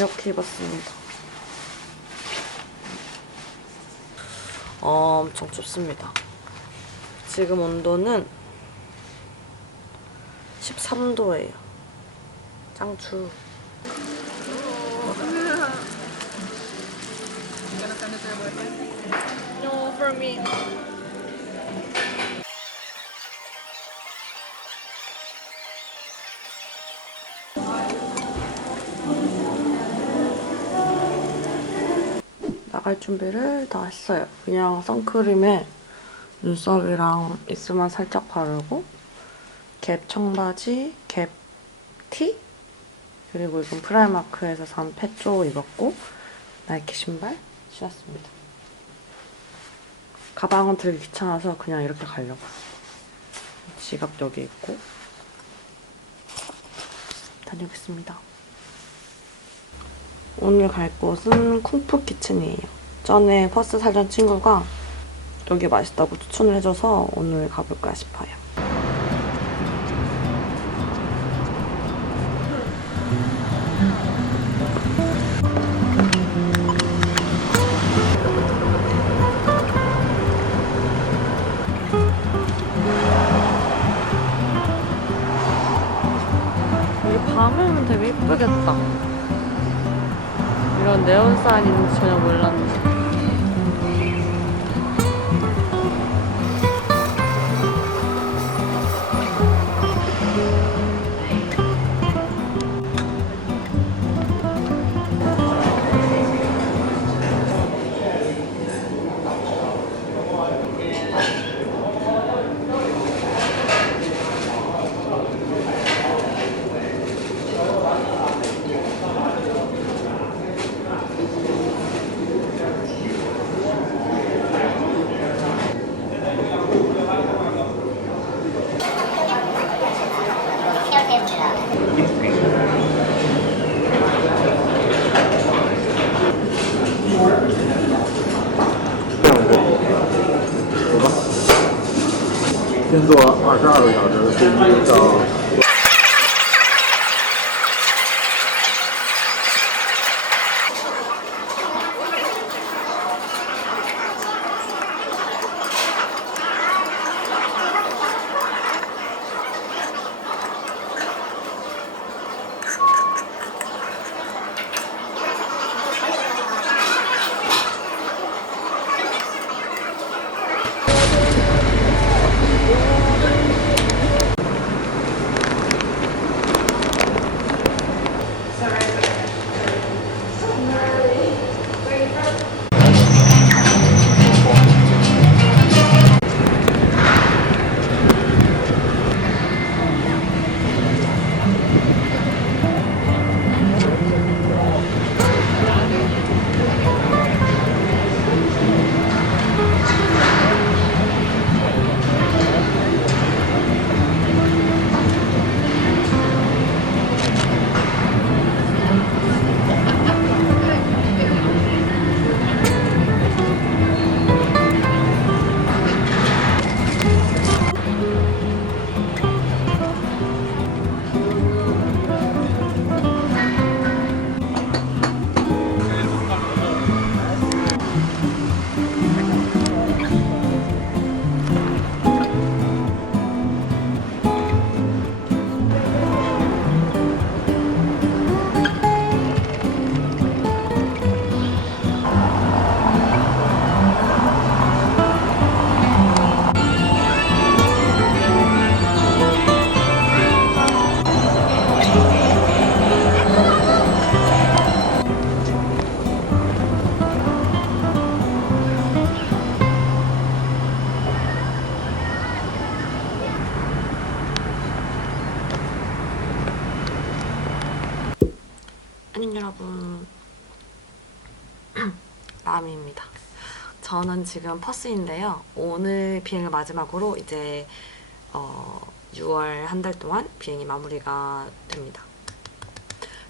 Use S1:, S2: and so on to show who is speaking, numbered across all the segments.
S1: 이렇게 입었습니다. 어, 엄청 춥습니다. 지금 온도는 13도예요. 짱 추. No, for me. 나갈 준비를 다 했어요. 그냥 선크림에 눈썹이랑 입술만 살짝 바르고 갭 청바지, 갭 티, 그리고 이건 프라이마크에서 산 패조 입었고 나이키 신발 신었습니다. 가방은 들기 귀찮아서 그냥 이렇게 가려고. 지갑 여기 있고 다녀오겠습니다. 오늘 갈 곳은 쿵푸 키친이에요. 전에 퍼스 살던 친구가 여기 맛있다고 추천을 해줘서 오늘 가볼까 싶어요. 있는지 전혀 몰랐는데.
S2: 先坐二十二个小时的飞机到
S1: 라미입니다. 저는 지금 퍼스인데요. 오늘 비행을 마지막으로 이제 어, 6월 한 달 동안 비행이 마무리가 됩니다.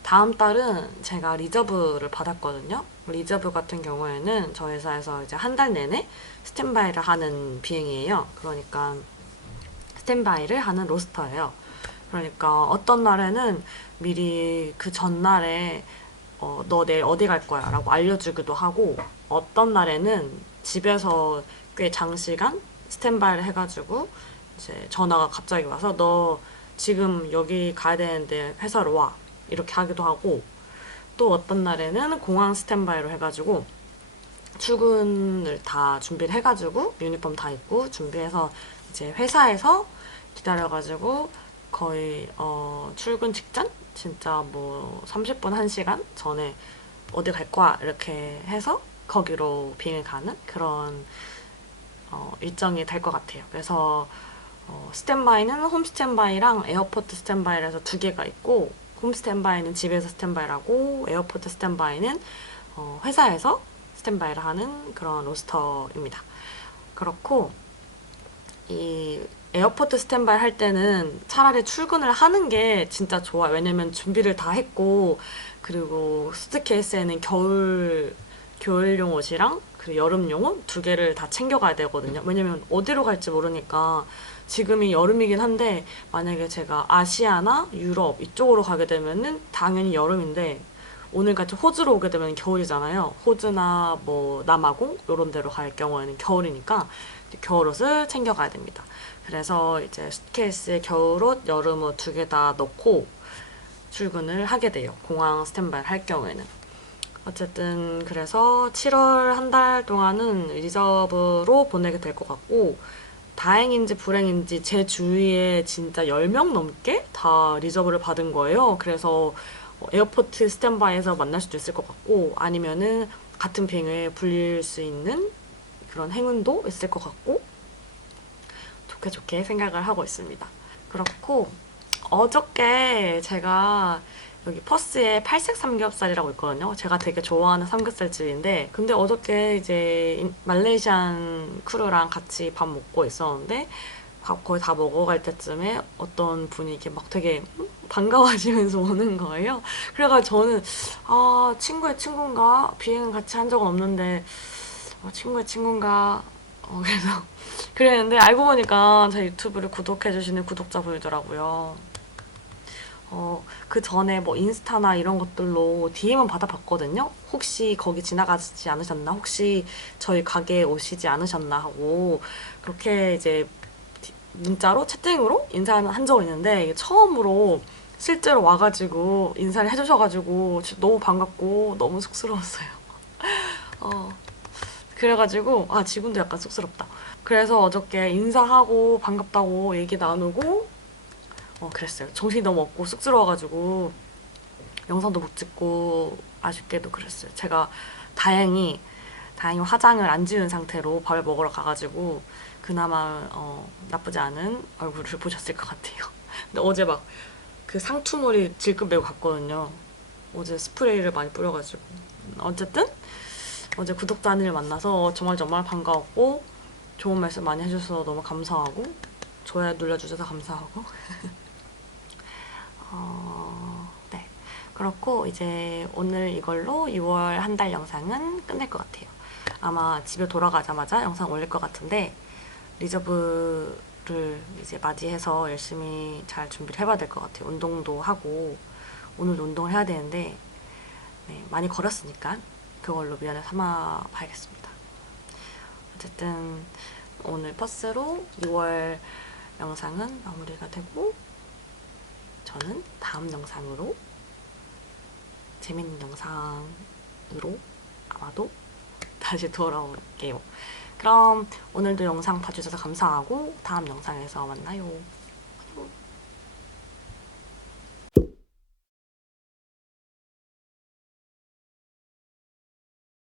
S1: 다음 달은 제가 리저브를 받았거든요. 리저브 같은 경우에는 저 회사에서 이제 한 달 내내 스탠바이를 하는 비행이에요. 그러니까 스탠바이를 하는 로스터예요. 그러니까 어떤 날에는 미리 그 전날에 어, 너 내일 어디 갈 거야? 라고 알려주기도 하고, 어떤 날에는 집에서 꽤 장시간 스탠바이를 해가지고, 이제 전화가 갑자기 와서, 너 지금 여기 가야 되는데 회사로 와. 이렇게 하기도 하고, 또 어떤 날에는 공항 스탠바이로 해가지고, 출근을 다 준비를 해가지고, 유니폼 다 입고, 준비해서 이제 회사에서 기다려가지고, 거의, 어, 출근 직전? 진짜 뭐 30분, 1시간 전에 어디 갈 거야 이렇게 해서 거기로 비행을 가는 그런 어, 일정이 될 것 같아요. 그래서 어, 스탠바이는 홈 스탠바이랑 에어포트 스탠바이라서 두 개가 있고 홈 스탠바이는 집에서 스탠바이라고 에어포트 스탠바이는 어, 회사에서 스탠바이를 하는 그런 로스터입니다. 그렇고 이 에어포트 스탠바이 할 때는 차라리 출근을 하는 게 진짜 좋아요. 왜냐면 준비를 다 했고, 그리고 수트케이스에는 겨울, 겨울용 옷이랑 그리고 여름용 옷 두 개를 다 챙겨가야 되거든요. 왜냐면 어디로 갈지 모르니까 지금이 여름이긴 한데, 만약에 제가 아시아나 유럽 이쪽으로 가게 되면은 당연히 여름인데, 오늘같이 호주로 오게 되면 겨울이잖아요. 호주나 뭐 남아공 이런 데로 갈 경우에는 겨울이니까 겨울옷을 챙겨가야 됩니다. 그래서 이제 수트케이스에 겨울옷, 여름옷 두 개 다 넣고 출근을 하게 돼요. 공항 스탠바이 할 경우에는. 어쨌든 그래서 7월 한 달 동안은 리저브로 보내게 될 것 같고 다행인지 불행인지 제 주위에 진짜 10명 넘게 다 리저브를 받은 거예요. 그래서 어, 에어포트 스탠바이에서 만날 수도 있을 것 같고 아니면은 같은 비행을 불릴 수 있는 그런 행운도 있을 것 같고 좋게 좋게 생각을 하고 있습니다. 그렇고 어저께 제가 여기 퍼스에 팔색 삼겹살이라고 있거든요. 제가 되게 좋아하는 삼겹살 집인데 근데 어저께 이제 인- 말레이시안 크루랑 같이 밥 먹고 있었는데 밥 거의 다 먹어갈 때쯤에 어떤 분이 이렇게 막 되게 음? 반가워하시면서 오는 거예요. 그래가지고 저는 아 친구의 친구인가 비행은 같이 한 적은 없는데 어, 친구의 친구인가 어, 그래서 그랬는데 알고 보니까 제 유튜브를 구독해주시는 구독자분이더라고요. 어, 그 전에 뭐 인스타나 이런 것들로 DM은 받아봤거든요. 혹시 거기 지나가지 않으셨나? 혹시 저희 가게에 오시지 않으셨나? 하고 그렇게 이제 디- 문자로 채팅으로 인사는 한 적은 있는데 처음으로 실제로 와가지고 인사를 해주셔가지고 너무 반갑고 너무 쑥스러웠어요. 어, 그래가지고 아 지금도 약간 쑥스럽다. 그래서 어저께 인사하고 반갑다고 얘기 나누고 어 그랬어요. 정신이 너무 없고 쑥스러워가지고 영상도 못 찍고 아쉽게도 그랬어요. 제가 다행히 다행히 화장을 안 지운 상태로 밥을 먹으러 가가지고 그나마 어, 나쁘지 않은 얼굴을 보셨을 것 같아요. 근데 어제 막 그 상투물이 질끈 매고 갔거든요. 어제 스프레이를 많이 뿌려가지고 어쨌든 어제 구독자님을 만나서 정말 정말 반가웠고 좋은 말씀 많이 해주셔서 너무 감사하고 좋아요 눌러주셔서 감사하고 어, 네 그렇고 이제 오늘 이걸로 6월 한 달 영상은 끝낼 것 같아요 아마 집에 돌아가자마자 영상 올릴 것 같은데 리저브를 이제 맞이해서 열심히 잘 준비를 해봐야 될 것 같아요 운동도 하고 오늘도 운동을 해야 되는데 네, 많이 걸었으니까 그걸로 미안해 삼아 봐야겠습니다. 어쨌든 오늘 버스로 6월 영상은 마무리가 되고 저는 다음 영상으로 재밌는 영상으로 아마도 다시 돌아올게요. 그럼 오늘도 영상 봐주셔서 감사하고 다음 영상에서 만나요.